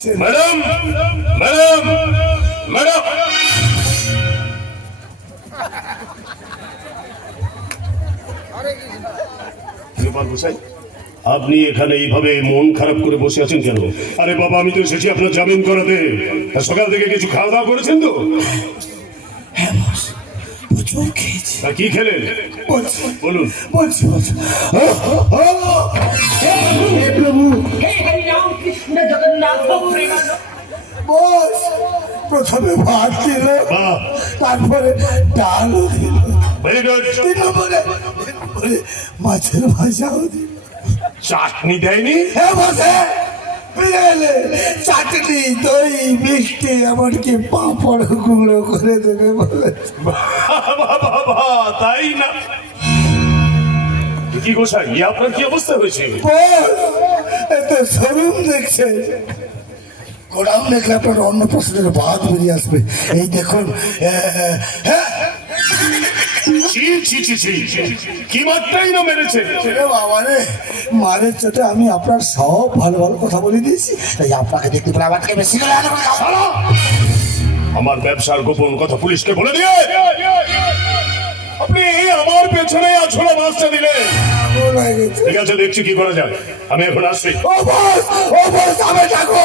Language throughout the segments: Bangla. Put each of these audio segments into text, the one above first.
ম্যাডাম ম্যাডাম ম্যাডাম আপনি এখানে এইভাবে মন খারাপ করে বসে আছেন কেন? আরে বাবা আমি তো এসেছি আপনার জামিন করাতে। সকাল থেকে কিছু খাওয়া দাওয়া করেছেন তো? হ্যাঁ প্রচুর খেয়েছি। কি খেলেন? বলুন। বলছি বলছি। ও, ও, হে প্রভু বস প্রথমে ভাত দিল তারপরে ডালও দিল। তিন নম্বরে মাছের ভাজাও দিল। চাটনি দেয়নি? হ্যাঁ বসে চাটনি দই মিষ্টি এমনকি পাঁপড় গুঁড়ো করে দেবে বাবা তাই না? কি গোসাই আপনার কি অবস্থা হয়েছে? এত শোরুম দেখছে। গোডাউন দেখলে আপনার অন্য প্রশ্নের বাদ বেরিয়ে আসবে। এই দেখুন হ্যাঁ। ছি ছি ছি ছি। কি মাত্রাই না মেরেছে? রে মারের চোটে আমি আপনার সব ভালো ভালো কথা বলে দিয়েছি। তাই আপনাকে দেখতে পেলে আমাকে বেশি করে! আমার ব্যবসার গোপন কথা পুলিশকে বলে দিয়ে। আপনি আমার পেছনে আছড়া মাছটা দিলেন হয়ে গেছে। ঠিক আছে দেখছি কি করা যায়। আমি এখন আসছি। ও বস ও বস আমি থাকো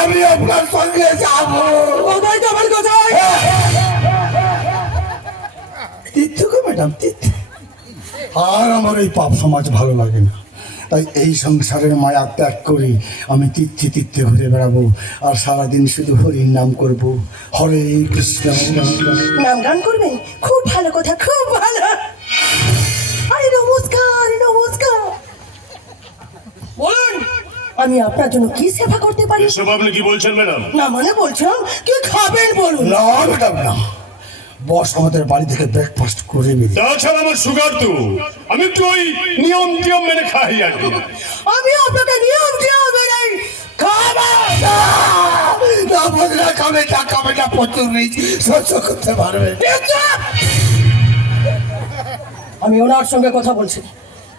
আমি আপনার সঙ্গে যাব। কোথায় যাবেন কোথায় তীর্থকে ম্যাডাম তীর্থ। আর আমার এই পাপ সমাজ ভালো লাগে না। তাই এই সংসারের মায়া ত্যাগ করে আমি তীর্থে তীর্থে ঘুরে বেড়াবো। আর সারাদিন শুধু হরির নাম করব। হরে কৃষ্ণ। নাম গান করবেন খুব ভালো কথা খুব ভালো। আমি আপনার জন্য কি সেবা করতে পারি? এসব আপনি কি বলছেন ম্যাডাম? না মানে বলছিলাম কি খাবেন বলুন? না ম্যাডাম না। বস আমাদের বাড়ি থেকে ব্রেকফাস্ট করে বেরিয়ে তাছাড়া আমার সুগার তো। আমি একটু ওই নিয়ম টিয়ম মেনে খাই আর কি। আমি আপনাকে নিয়ম দিয়ে বেড়াই খাবার না বদলা খাবে না খাবে না প্রচুর রিচ সহ্য করতে পারবে। আমি ওনার সঙ্গে কথা বলছি।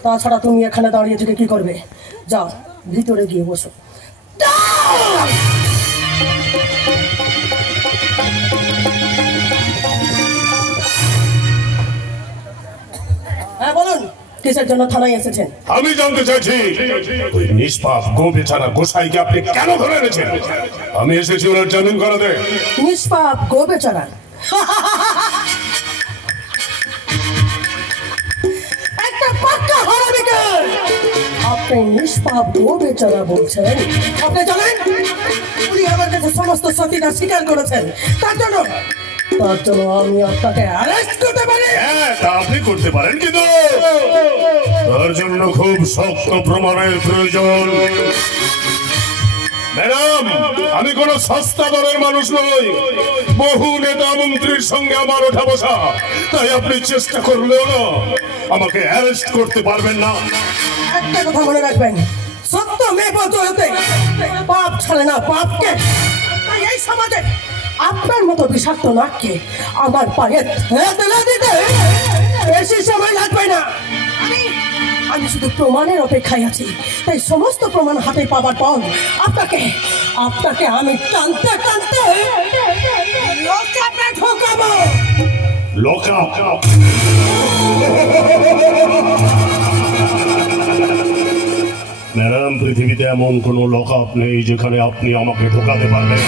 তাছাড়া তুমি এখানে দাঁড়িয়ে থেকে কি করবে? যাও। ভিতরে গিয়ে বসো। হ্যাঁ বলুন কিসের জন্য থানায় এসেছেন? আমি জানতে চাইছি ওই নিষ্পাপ গো বেচারা গোসাইকে আপনি কেন ধরে এনেছেন? আমি এসেছি ওনার জামিন করাতে। নিষ্পাপ গো বেচারা। একটা পাক্কা হারামিকে! আপনি নিষ্পাপ গো বেচারা বলছেন। আপনি জানেন, উনি আমার কাছে সমস্ত সতীটা স্বীকার করেছেন। তার জন্য তার জন্য আমি আপনাকে অ্যারেস্ট করতে পারি। হ্যাঁ তা আপনি করতে পারেন কিন্তু। তার জন্য খুব শক্ত প্রমাণের প্রয়োজন। ম্যাডাম, আমি কোন সস্তা দরের মানুষ নই। বহু নেতা মন্ত্রীর সঙ্গে আমার ওঠা বসা। তাই আপনি চেষ্টা করলেও না, আমাকে অ্যারেস্ট করতে পারবেন না। একটা কথা মনে রাখবেন। সত্য মেয়ে বলতে পাপ ছাড়ে না পাপকে। তাই এই সমাজে আপনার মতো বিষাক্ত নাককে আমার পায়ে তেলে দিতে বেশি সময় লাগবে না। আমি শুধু প্রমাণের অপেক্ষায় আছি। তাই সমস্ত প্রমাণ হাতে পাবার পর আপনাকে আপনাকে আমি টানতে টানতে ঢোকাবো লোকা পৃথিবীতে এমন কোন লকআপ নেই যেখানে আপনি আমাকে ঢোকাতে পারবেন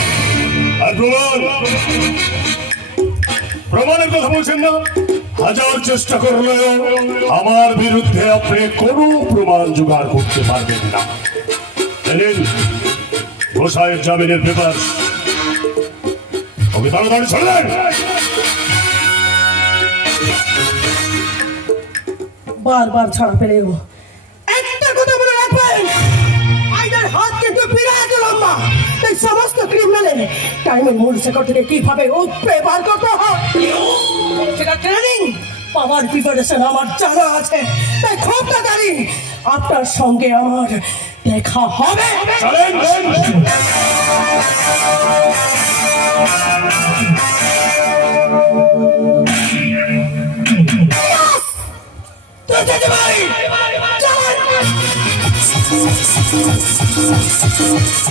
আর প্রমাণ! প্রমাণের কথা বলছেন না? হাজার চেষ্টা করলেও আমার বিরুদ্ধে আপনি কোনো প্রমাণ জোগাড় করতে পারবেন না। গোসাইয়ের জামিনের পেপার। ওকে বারবার ছাড়া পেলেও তাই সমস্ত কীভাবে বার করতে সেটা ট্রেনিং পাওয়ার আমার আছে। তাই খুব তাড়াতাড়ি আপনার সঙ্গে আমার দেখা হবে। シャキーン!